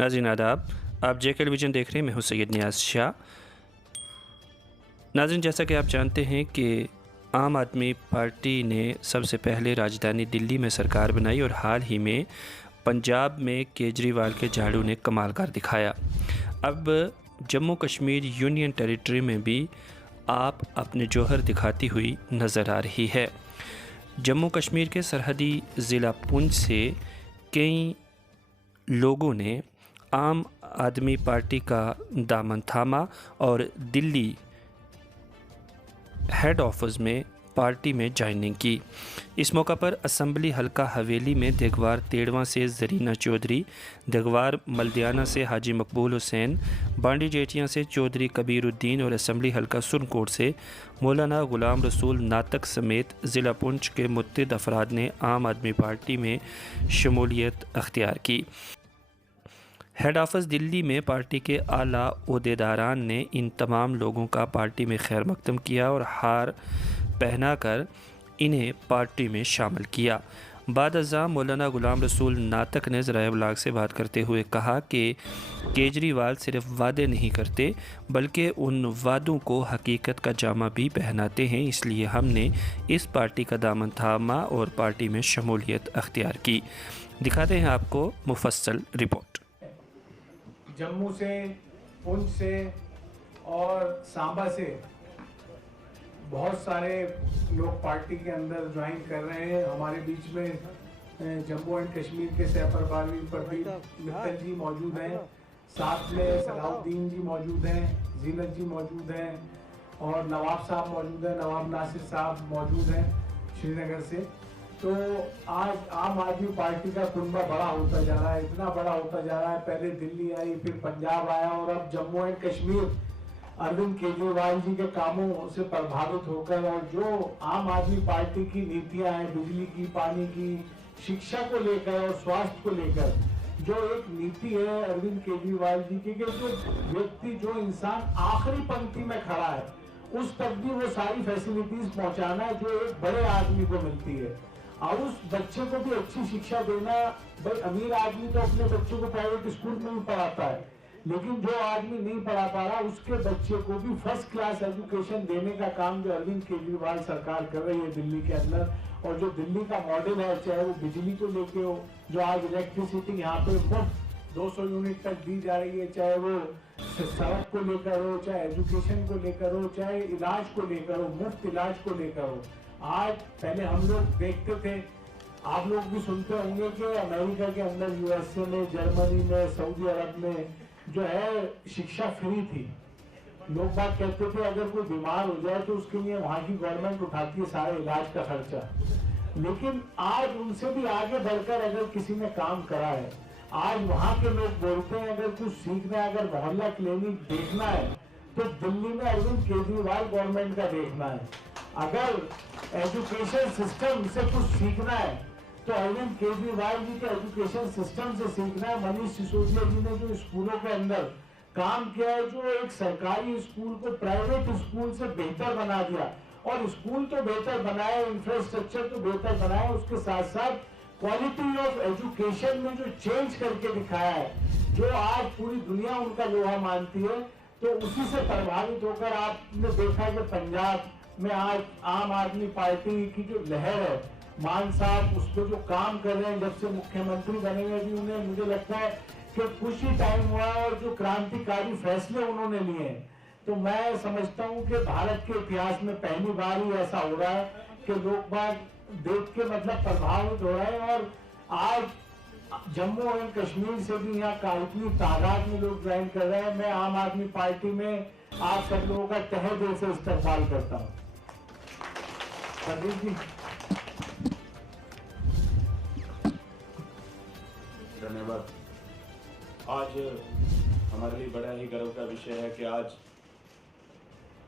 नाज़रीन आदाब, आप जे टेलीविज़न देख रहे हैं। मैं हूं सैयद नियाज़ शाह। नाज़रीन, जैसा कि आप जानते हैं कि आम आदमी पार्टी ने सबसे पहले राजधानी दिल्ली में सरकार बनाई और हाल ही में पंजाब में केजरीवाल के झाड़ू ने कमाल कर दिखाया। अब जम्मू कश्मीर यूनियन टेरिटरी में भी आप अपने जौहर दिखाती हुई नज़र आ रही है। जम्मू कश्मीर के सरहदी ज़िला पुंछ से कई लोगों ने आम आदमी पार्टी का दामन थामा और दिल्ली हेड ऑफिस में पार्टी में ज्वाइनिंग की। इस मौका पर असम्बली हल्का हवेली में देगवार तेड़वा से ज़रीना चौधरी, देगवार मल्दियाना से हाजी मकबूल हुसैन, बांडी जेठिया से चौधरी कबीरुद्दीन और असम्बली हल्का सुरनकोट से मौलाना गुलाम रसूल नातक समेत ज़िला पुंछ के मुत्तद अफराद ने आम आदमी पार्टी में शमूलियत अख्तियार की। हेड ऑफिस दिल्ली में पार्टी के आला ओहदेदारान ने इन तमाम लोगों का पार्टी में खैर मकदम किया और हार पहनाकर इन्हें पार्टी में शामिल किया। बाद अज़ा मौलाना गुलाम रसूल नातक ने ज़राए इब्लाग से बात करते हुए कहा कि केजरीवाल सिर्फ वादे नहीं करते बल्कि उन वादों को हकीकत का जामा भी पहनाते हैं, इसलिए हमने इस पार्टी का दामन थामा और पार्टी में शमूलियत अख्तियार की। दिखाते हैं आपको मुफस्सल रिपोर्ट। जम्मू से, पुंछ से और सांबा से बहुत सारे लोग पार्टी के अंदर ज्वाइन कर रहे हैं। हमारे बीच में जम्मू एंड कश्मीर के सहप्रभारी प्रदीप मित्तल जी मौजूद हैं, साथ में सलाउद्दीन जी मौजूद हैं, जीनत जी मौजूद हैं और नवाब साहब मौजूद हैं, नवाब नासिर साहब मौजूद हैं श्रीनगर से। तो आज आम आदमी पार्टी का कुनबा बड़ा होता जा रहा है, इतना बड़ा होता जा रहा है। पहले दिल्ली आई, फिर पंजाब आया और अब जम्मू एंड कश्मीर अरविंद केजरीवाल जी के कामों से प्रभावित होकर और जो आम आदमी पार्टी की नीतियां हैं, बिजली की, पानी की, शिक्षा को लेकर और स्वास्थ्य को लेकर जो एक नीति है अरविंद केजरीवाल जी की, कि जो व्यक्ति, जो इंसान आखिरी पंक्ति में खड़ा है उस तक भी वो सारी फैसिलिटीज पहुंचाना है जो एक बड़े आदमी को मिलती है और उस बच्चे को भी अच्छी शिक्षा देना। भाई अमीर आदमी तो अपने बच्चों को प्राइवेट स्कूल में भी पढ़ाता है, लेकिन जो आदमी नहीं पढ़ा पा रहा उसके बच्चे को भी फर्स्ट क्लास एजुकेशन देने का काम जो अरविंद केजरीवाल सरकार कर रही है दिल्ली के अंदर। और जो दिल्ली का मॉडल है, चाहे वो बिजली को लेके हो, जो आज इलेक्ट्रिसिटी यहाँ पे मुफ्त 200 यूनिट तक दी जा रही है, चाहे वो सड़क को लेकर हो, चाहे एजुकेशन को लेकर हो, चाहे इलाज को लेकर हो, मुफ्त इलाज को लेकर हो। आज पहले हम लोग देखते थे, आप लोग भी सुनते होंगे कि अमेरिका के अंदर, यूएसए में, जर्मनी में, सऊदी अरब में जो है शिक्षा फ्री थी। लोग बात कहते थे अगर कोई बीमार हो जाए तो उसके लिए वहां की गवर्नमेंट उठाती है सारे इलाज का खर्चा। लेकिन आज उनसे भी आगे बढ़कर अगर किसी ने काम करा है, आज वहां के लोग बोलते हैं अगर कुछ सीखना है, अगर मोहल्ला क्लिनिक देखना है तो दिल्ली में अरविंद केजरीवाल गवर्नमेंट का देखना है। अगर एजुकेशन सिस्टम से कुछ सीखना है तो अरविंद केजरीवाल जी के एजुकेशन सिस्टम से सीखना है। मनीष सिसोदिया जी ने जो स्कूलों के अंदर काम किया है, जो एक सरकारी स्कूल को प्राइवेट स्कूल से बेहतर बना दिया, और स्कूल तो बेहतर बनाया, इंफ्रास्ट्रक्चर तो बेहतर बनाया, उसके साथ साथ क्वालिटी ऑफ एजुकेशन में जो चेंज करके दिखाया है, जो आज पूरी दुनिया उनका लोहा मानती है। तो उसी से प्रभावित होकर आपने देखा कि पंजाब में आज आम आदमी पार्टी की जो लहर है, मान साहब उस पर जो काम कर रहे हैं, जब से मुख्यमंत्री बने हुए भी उन्हें, मुझे लगता है कि कुछ ही टाइम हुआ और जो क्रांतिकारी फैसले उन्होंने लिए हैं, तो मैं समझता हूं कि भारत के इतिहास में पहली बार ही ऐसा हो रहा है कि लोग बाग देख के मतलब प्रभावित हो रहे हैं। और आज जम्मू एंड कश्मीर से भी यहाँ का इतनी तादाद में लोग ज्वाइन कर रहे हैं। मैं आम आदमी पार्टी में आप सब लोगों का तहे दिल से इस्तेमाल करता हूँ। प्रदीप जी, धन्यवाद। आज हमारे लिए बड़ा ही गर्व का विषय है कि आज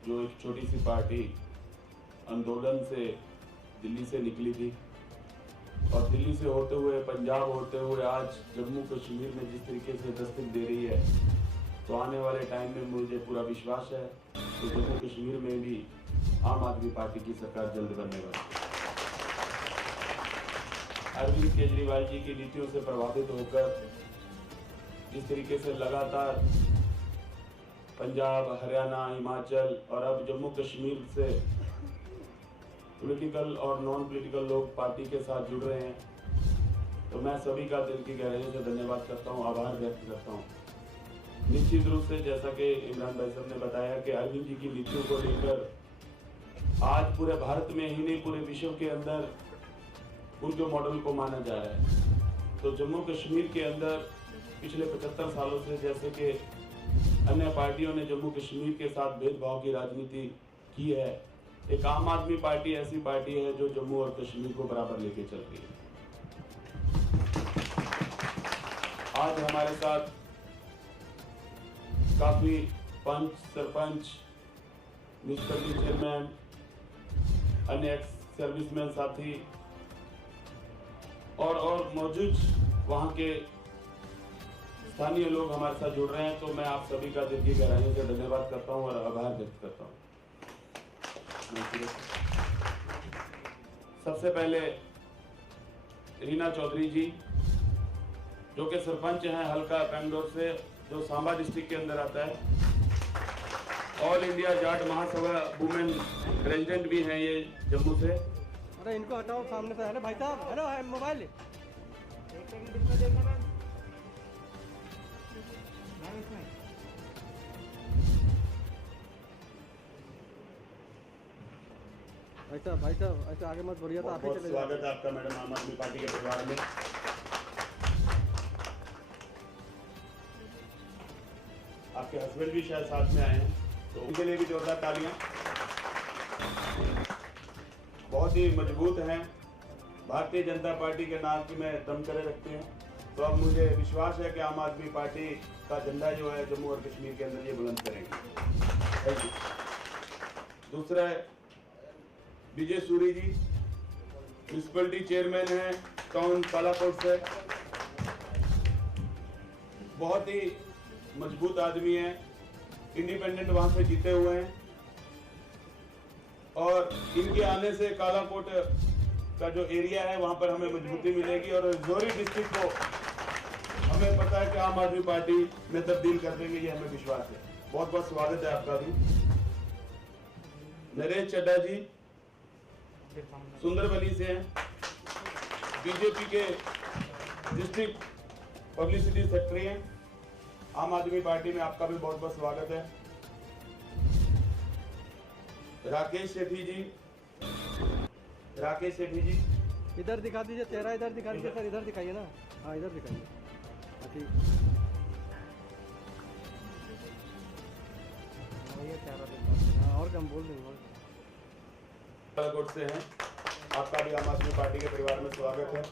जो एक छोटी सी पार्टी आंदोलन से दिल्ली से निकली थी और दिल्ली से होते हुए, पंजाब होते हुए आज जम्मू कश्मीर में जिस तरीके से दस्तक दे रही है, तो आने वाले टाइम में मुझे पूरा विश्वास है कि जम्मू कश्मीर में भी आम आदमी पार्टी की सरकार जल्द बनने वाली है। अरविंद केजरीवाल जी की नीतियों से प्रभावित होकर जिस तरीके से लगातार पंजाब, हरियाणा, हिमाचल और अब जम्मू कश्मीर से पॉलिटिकल और नॉन पॉलिटिकल लोग पार्टी के साथ जुड़ रहे हैं, तो मैं सभी का दिल की गहराइयों से धन्यवाद करता हूं, आभार व्यक्त करता हूं। निश्चित रूप से जैसा कि इमरान भाई साहब ने बताया कि अरविंद जी की नीतियों को लेकर आज पूरे भारत में ही नहीं पूरे विश्व के अंदर उनके मॉडल को माना जा रहा है। तो जम्मू कश्मीर के अंदर पिछले 75 सालों से जैसे कि अन्य पार्टियों ने जम्मू कश्मीर के साथ भेदभाव की राजनीति की है, एक आम आदमी पार्टी ऐसी पार्टी है जो जम्मू और कश्मीर को बराबर लेके चल रही है। आज हमारे साथ काफी पंच, सरपंच, म्युनिसिपैलिटी चेयरमैन, अन्य एक्स सर्विसमैन साथी और मौजूद वहां के स्थानीय लोग हमारे साथ जुड़ रहे हैं, तो मैं आप सभी का दिल की गहराइयों से धन्यवाद करता हूं और आभार व्यक्त करता हूं। सबसे पहले रीना चौधरी जी जो कि सरपंच हैं हल्का पेंगडोर से, जो सांबा डिस्ट्रिक्ट के अंदर आता है। ऑल इंडिया जाट महासभा वुमेन प्रेसिडेंट भी हैं ये जम्मू से। अरे इनको हटाओ सामने से। हेलो भाई साहब, हेलो है मोबाइल भाई साहब ऐसे आगे मत बढ़िया, तो आप ही चले जाओ। स्वागत है आपका मैडम आम आदमी पार्टी के परिवार में। आपके हस्बैंड भी शायद साथ में आए हैं, तो उनके लिए भी जोरदार तालियां। बहुत ही मजबूत हैं, भारतीय जनता पार्टी के नाम में दम करे रखते हैं, तो अब मुझे विश्वास है कि आम आदमी पार्टी का झंडा जो है जम्मू और कश्मीर के अंदर ये बुलंद करेंगे। Thank you. दूसरा है विजय सूरी जी, म्युनिसिपैलिटी चेयरमैन हैं टाउन कालाकोट से। बहुत ही मजबूत आदमी है, इंडिपेंडेंट वहां से जीते हुए हैं, और इनके आने से कालाकोट का जो एरिया है वहां पर हमें मजबूती मिलेगी और जोरी डिस्ट्रिक्ट को हमें पता है कि आम आदमी पार्टी में तब्दील कर देंगे, ये हमें विश्वास है। बहुत बहुत स्वागत है आपका भी। नरेश चड्डा जी सुंदरबनी से हैं, बीजेपी के डिस्ट्रिक्ट पब्लिसिटी सेक्रेटरी हैं। आम आदमी पार्टी में आपका भी बहुत बहुत स्वागत है। राकेश सेठी जी इधर दिखा दीजिए, चेहरा इधर दिखा दीजिए सर, इधर दिखाइए ना। हाँ इधर दिखाइए, ठीक। ये चेहरा दिखा, हाँ और कम बोल देंगे। कालाकोट से हैं, आपका भी आम आदमी पार्टी के परिवार में स्वागत है।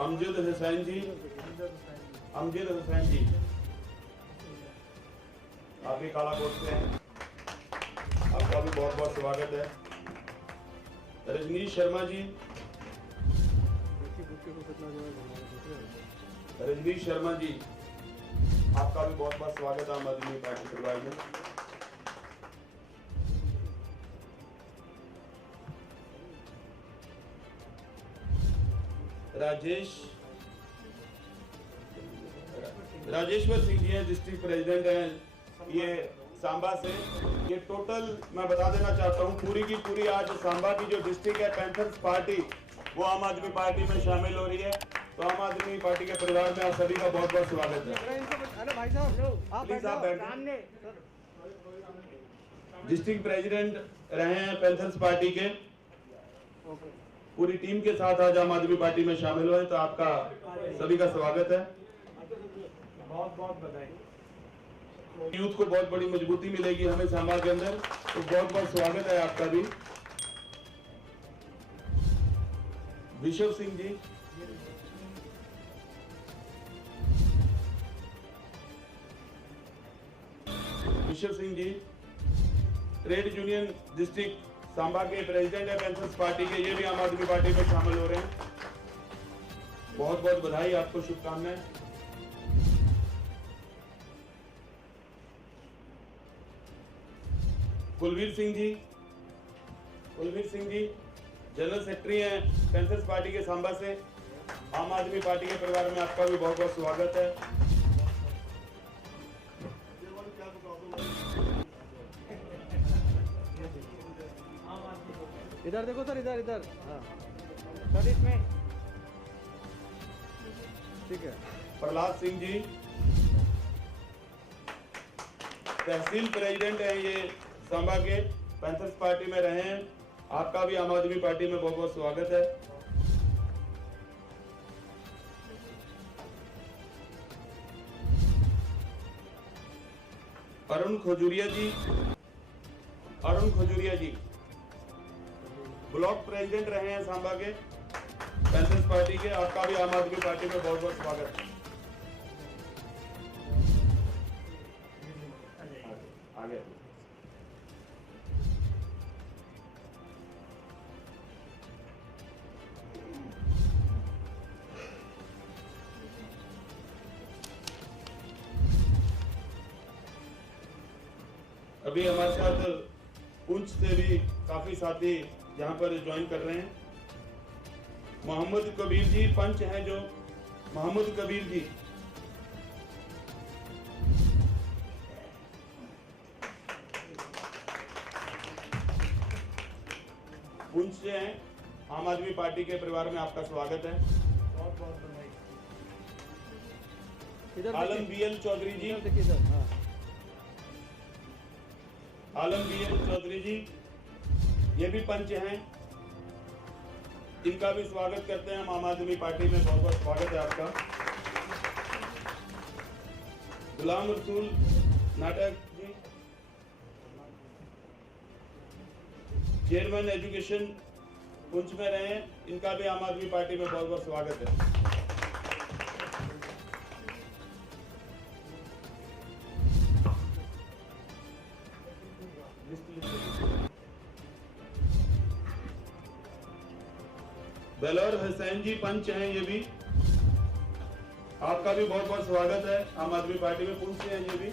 अमजद हुसैन जी आप भी कालाकोट से हैं, आपका भी बहुत बहुत स्वागत है। रजनीश शर्मा जी आपका भी बहुत बहुत स्वागत है आम आदमी पार्टी परिवार में। राजेश्वर सिंह जी हैं, डिस्ट्रिक्ट प्रेसिडेंट हैं ये सांबा से। ये टोटल मैं बता देना चाहता हूँ, पूरी की पूरी आज सांबा की जो डिस्ट्रिक्ट है पैंथर्स पार्टी वो आम आदमी पार्टी में शामिल हो रही है। तो आम आदमी पार्टी के परिवार में आप सभी का बहुत बहुत स्वागत है। अरे भाई साहब प्लीज आप डिस्ट्रिक्ट प्रेसिडेंट रहे हैं पैंथर्स पार्टी के, पूरी टीम के साथ आज आम आदमी पार्टी में शामिल हुए, तो आपका सभी का स्वागत है। बहुत बहुत बधाई। यूथ को बहुत बड़ी मजबूती मिलेगी हमें सांबा के अंदर, तो बहुत बहुत स्वागत है आपका भी। विशव Singh ji trade union district Samba के प्रेसिडेंट है पेंशनर्स पार्टी के, ये भी आम आदमी पार्टी में शामिल हो रहे हैं। बहुत बहुत बधाई, आपको शुभकामनाएं। कुलवीर सिंह जी जनरल सेक्रेटरी हैं पैंथर्स पार्टी के सांबा से। आम आदमी पार्टी के परिवार में आपका भी बहुत बहुत स्वागत है। इधर देखो सर, इधर इधर। हाँ सर, इसमें ठीक है। प्रहलाद सिंह जी तहसील प्रेसिडेंट हैं, ये सांबा के पैंथर्स पार्टी में रहे हैं। आपका भी आम आदमी पार्टी में बहुत बहुत स्वागत है। अरुण खजूरिया जी ब्लॉक प्रेसिडेंट रहे हैं सांबा के पैंथर्स पार्टी के। आपका भी आम आदमी पार्टी में बहुत बहुत स्वागत है। आगे अभी हमारे साथ पुंछ से भी काफी साथी यहाँ पर ज्वाइन कर रहे हैं। मोहम्मद कबीर जी पंच हैं, जो मोहम्मद कबीर जी पुंछ से हैं। आम आदमी पार्टी के परिवार में आपका स्वागत है। बहुत बहुत बधाई। इधर आलम बीएल चौधरी जी, इधर देखिए इधर। हाँ आलम बीएल चौधरी जी ये भी पंच हैं। इनका भी स्वागत करते हैं हम आम आदमी पार्टी में। बहुत बहुत स्वागत है आपका। गुलाम रसूल नाटक जी चेयरमैन एजुकेशन पुंछ में रहे हैं। इनका भी आम आदमी पार्टी में बहुत बहुत स्वागत है। बेलोर हुसैन जी पंच हैं, ये भी आपका भी बहुत बहुत स्वागत है। आम आदमी पार्टी में पुंछ से हैं ये भी।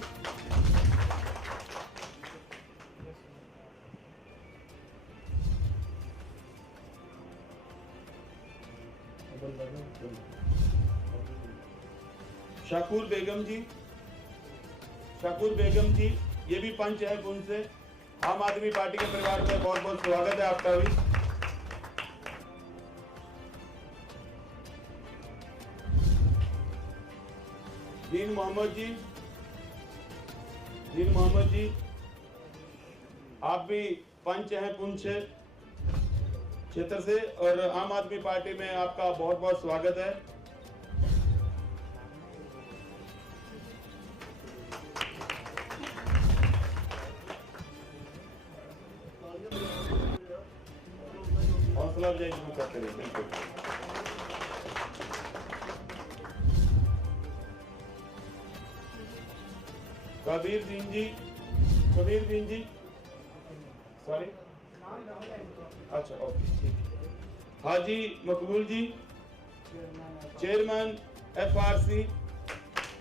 शाकुर बेगम जी ये भी पंच है पुंछ से। आम आदमी पार्टी के परिवार में बहुत बहुत स्वागत है आपका भी। दीन मोहम्मद जी आप भी पंच हैं पुंछ क्षेत्र से, और आम आदमी पार्टी में आपका बहुत बहुत स्वागत है। हौसला अफजाई करते रहिए। बिल्कुल। कबीर दीन जी सॉरी, अच्छा ओके ठीक है। हाजी मकबूल जी चेयरमैन FRC,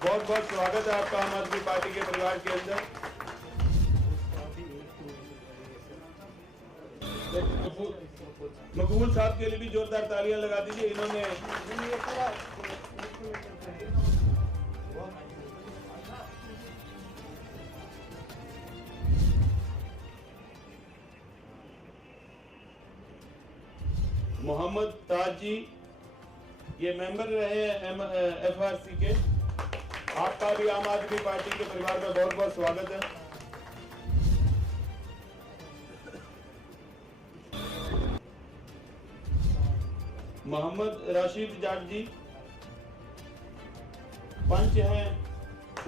बहुत बहुत स्वागत है आपका आम आदमी पार्टी के परिवार के अंदर। मकबूल साहब के लिए भी जोरदार तालियां लगा दीजिए। इन्होंने मोहम्मद ताज जी ये मेंबर रहे हैं FRC के। आपका भी आम आदमी पार्टी के परिवार में बहुत बहुत स्वागत है। मोहम्मद राशिद जाट जी पंच हैं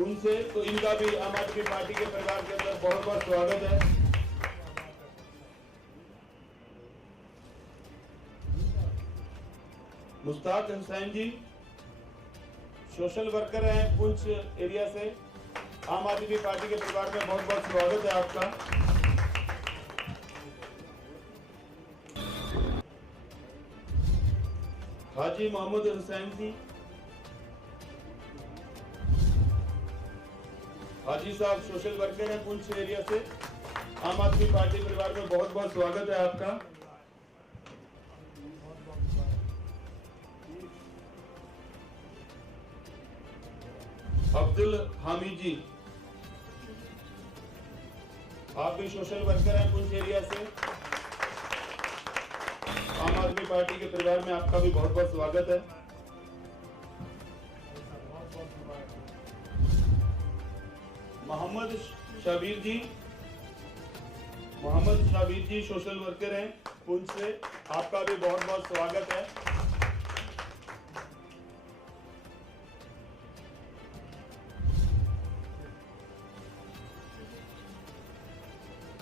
उनसे, तो इनका भी आम आदमी पार्टी के परिवार के अंदर बहुत बहुत स्वागत है। मुश्ताक हुसैन जी सोशल वर्कर हैं पुंछ एरिया से। आम आदमी पार्टी के परिवार में बहुत बहुत स्वागत है आपका। हाजी मोहम्मद हुसैन जी, हाजी साहब सोशल वर्कर हैं पुंछ एरिया से। आम आदमी पार्टी परिवार में बहुत बहुत स्वागत है आपका। अब्दुल हामिद जी, आप भी सोशल वर्कर हैं पुंछ एरिया से। आम आदमी पार्टी के परिवार में आपका भी बहुत बहुत स्वागत है। मोहम्मद शाबिर जी सोशल वर्कर हैं पुंछ से, आपका भी बहुत बहुत स्वागत है।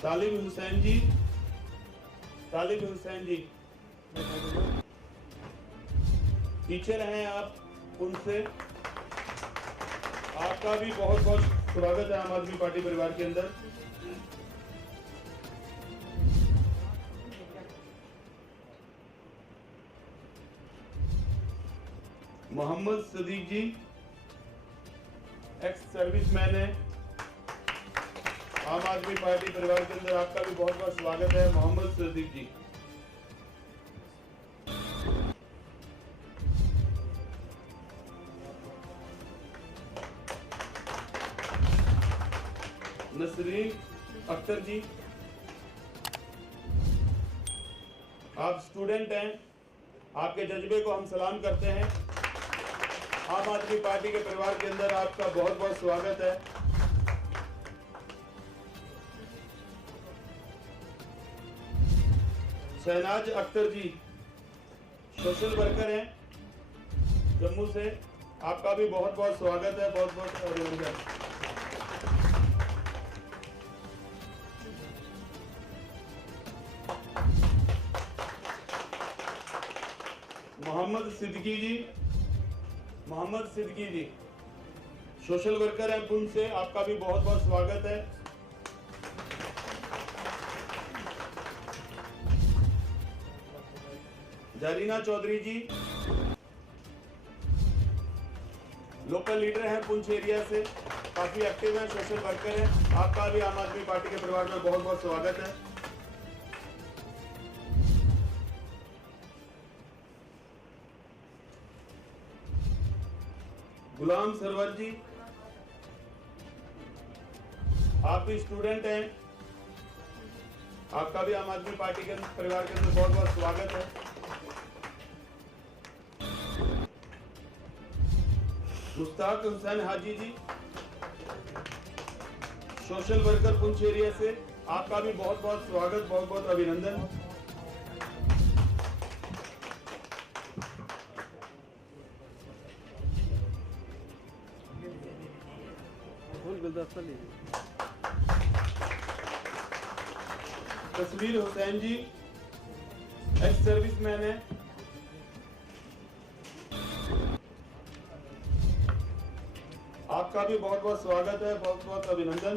तालिब हुसैन जी टीचर हैं आप पुंछ से, आपका भी बहुत बहुत स्वागत है आम आदमी पार्टी परिवार के अंदर। मोहम्मद सदीक जी एक्स सर्विसमैन है आम आदमी पार्टी परिवार के अंदर, आपका भी बहुत बहुत स्वागत है मोहम्मद सदीक जी। नसरीन अख्तर जी, आप स्टूडेंट हैं, आपके जज्बे को हम सलाम करते हैं। आम आदमी पार्टी के परिवार के अंदर आपका बहुत बहुत स्वागत है। शहनाज अख्तर जी सोशल वर्कर हैं जम्मू से, आपका भी बहुत बहुत स्वागत है, बहुत बहुत अभिनंदन। मोहम्मद सिद्दीकी जी सोशल वर्कर हैं पुंछ से, आपका भी बहुत बहुत स्वागत है। जारीना चौधरी जी लोकल लीडर हैं पुंछ एरिया से, काफी एक्टिव हैं, सोशल वर्कर हैं, आपका भी आम आदमी पार्टी के परिवार में बहुत बहुत स्वागत है। गुलाम सरवर जी, आप भी स्टूडेंट हैं, आपका भी आम आदमी पार्टी के परिवार के अंदर बहुत बहुत स्वागत है। मुश्ताक हुसैन हाजी जी सोशल वर्कर पुंछ एरिया से, आपका भी बहुत बहुत स्वागत, बहुत बहुत अभिनंदन। गुलदस्ता लीजिए। तस्वीर हुसैन जी एक्स सर्विसमैन है, आपका भी बहुत बहुत स्वागत है, बहुत बहुत अभिनंदन।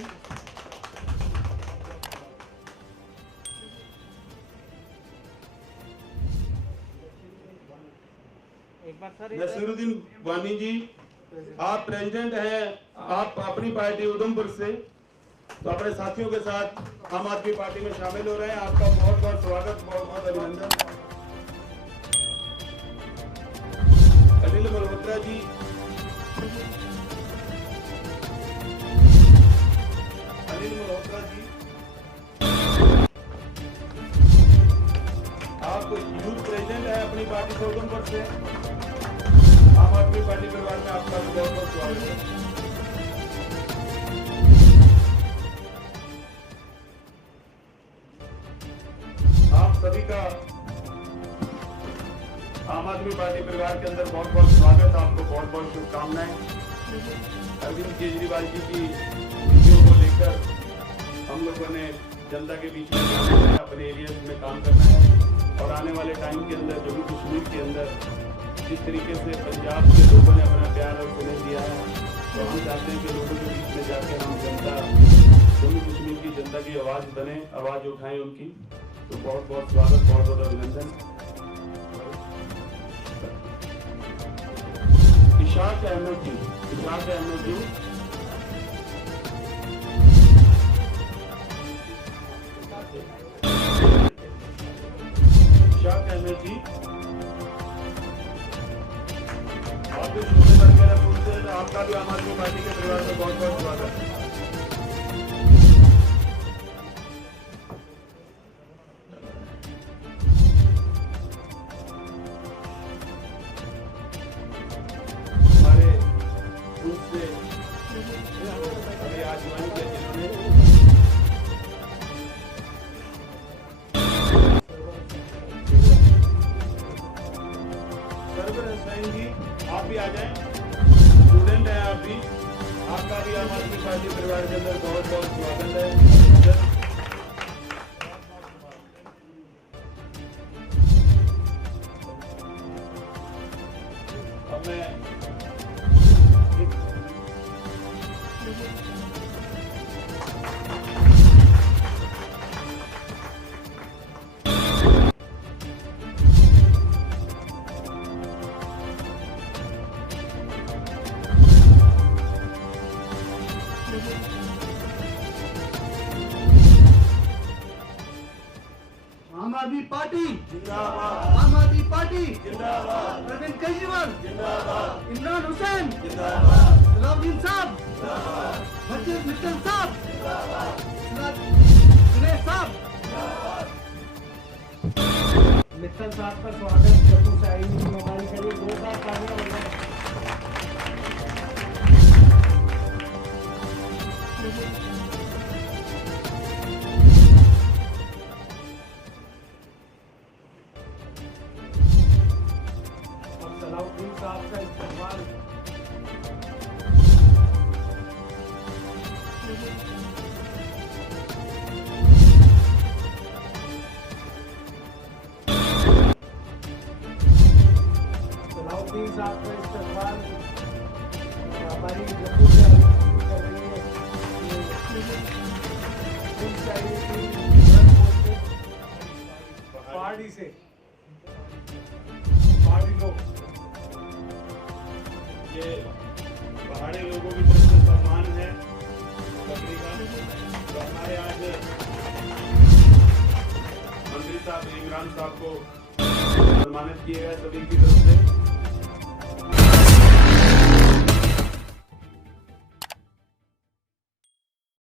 एक बार सर नसीरुद्दीन वानी जी, आप प्रेसिडेंट हैं, आप अपनी पार्टी उधमपुर से, तो अपने साथियों के साथ आम आदमी पार्टी में शामिल हो रहे हैं, आपका बहुत बहुत स्वागत, बहुत बहुत अभिनंदन। अनिल मल्होत्रा जी आप यूथ प्रेसिडेंट हैं अपनी पार्टी से उधमपुर से, आम आदमी पार्टी परिवार में आपका भी बहुत बहुत स्वागत है। आप सभी का आम आदमी पार्टी परिवार के अंदर बहुत बहुत स्वागत, आपको बहुत बहुत शुभकामनाएं। अरविंद केजरीवाल जी की नीतियों को लेकर हम लोगों ने जनता के बीच में जाना है, अपने एरिया में काम करना है, और आने वाले टाइम के अंदर जम्मू कश्मीर के अंदर जिस तरीके से पंजाब के लोगों ने अपना प्यार और स्नेह दिया है, तो हम चाहते हैं कि लोगों के बीच में जाकर हम जनता, जम्मू कश्मीर की जनता की आवाज़ बने, आवाज़ उठाएं उनकी। तो बहुत बहुत स्वागत, बहुत बहुत अभिनंदन। इशाक अहमद जी इशाक अहमद जी आप भी सोशल वर्कर हैं, आपका भी आम आदमी पार्टी के परिवार में बहुत बहुत स्वागत है। हमारे ग्रुप से अभी आज ज्वाइन किया जिन्होंने सरवर हुसैन जी, आप भी आ जाएं। स्टूडेंट हैं आप भी, आपका भी आम आदमी पार्टी परिवार के अंदर बहुत बहुत स्वागत है। अब मैं आम आदमी पार्टी जिंदाबाद, आम आदमी पार्टी जिंदाबाद, अरविंद केजरीवाल जिंदाबाद, इमरान हुसैन जिंदाबाद, सलाउद्दीन साहब जिंदाबाद, मस्जिद मित्तल साहब जिंदाबाद, दिनेश साहब मित्तल साहब का स्वागत जम्मू से आई हुई हमारी करीब 2 साल तालियां हो गए। अब सलाउद्दीन साहब का इस्तेमाल सलाउद्दीन साहब का इस्तेमाल हमारी जम्मू से आई टीम कर रही है। पहाड़ी से पहाड़ी लोग, ये पहाड़ी लोगों की तरफ से सम्मान है पगड़ी का। तो हमारे आज मंत्री साहब इमरान साहब को सम्मानित किए गए सभी की तरफ से।